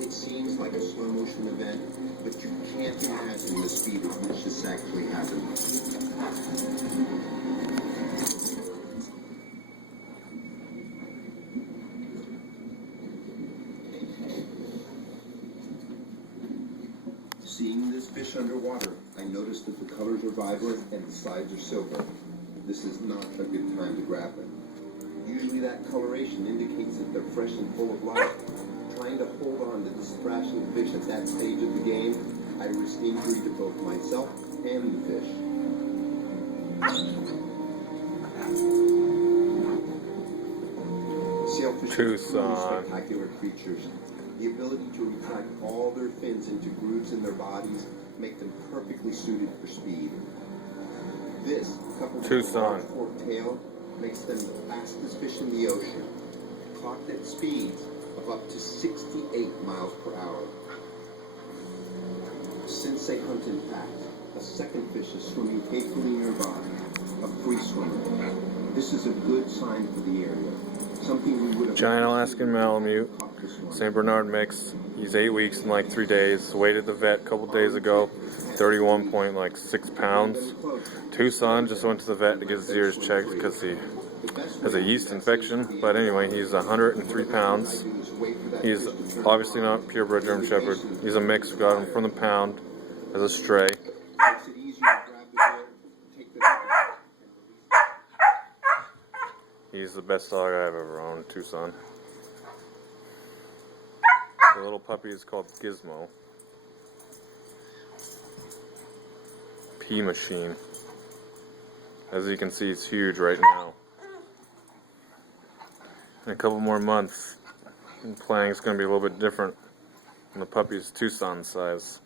It seems like a slow motion event, but you can't imagine the speed at which this actually happened. Seeing this fish underwater, I noticed that the colors are vibrant and the sides are silver. This is not a good time to grab them. Usually that coloration indicates that they're fresh and full of life. Trying to hold on to this thrashing fish at that stage of the game, I risk injury to both myself and the fish. Sailfish are truly spectacular creatures. The ability to retract all their fins into grooves in their bodies make them perfectly suited for speed. This, coupled with a large forked tail, makes them the fastest fish in the ocean, clocked at speeds of up to 68 miles per hour. Since they hunt in packs, a second fish is swimming capably nearby, a free swimmer. This is a good sign for the area. Something we would have Giant Alaskan malamute, St. Bernard mix. He's 8 weeks and like 3 days. Weighed at the vet a couple days ago, 31.6 pounds. Tucson just went to the vet to get his ears checked because he has a yeast infection. But anyway, he's 103 pounds. He's obviously not purebred German Shepherd. He's a mix. We got him from the pound as a stray. He's the best dog I've ever owned, Tucson. The little puppy is called Gizmo. Pea machine. As you can see, it's huge right now. In a couple more months, I'm planning it's going to be a little bit different. And the puppy's Tucson size.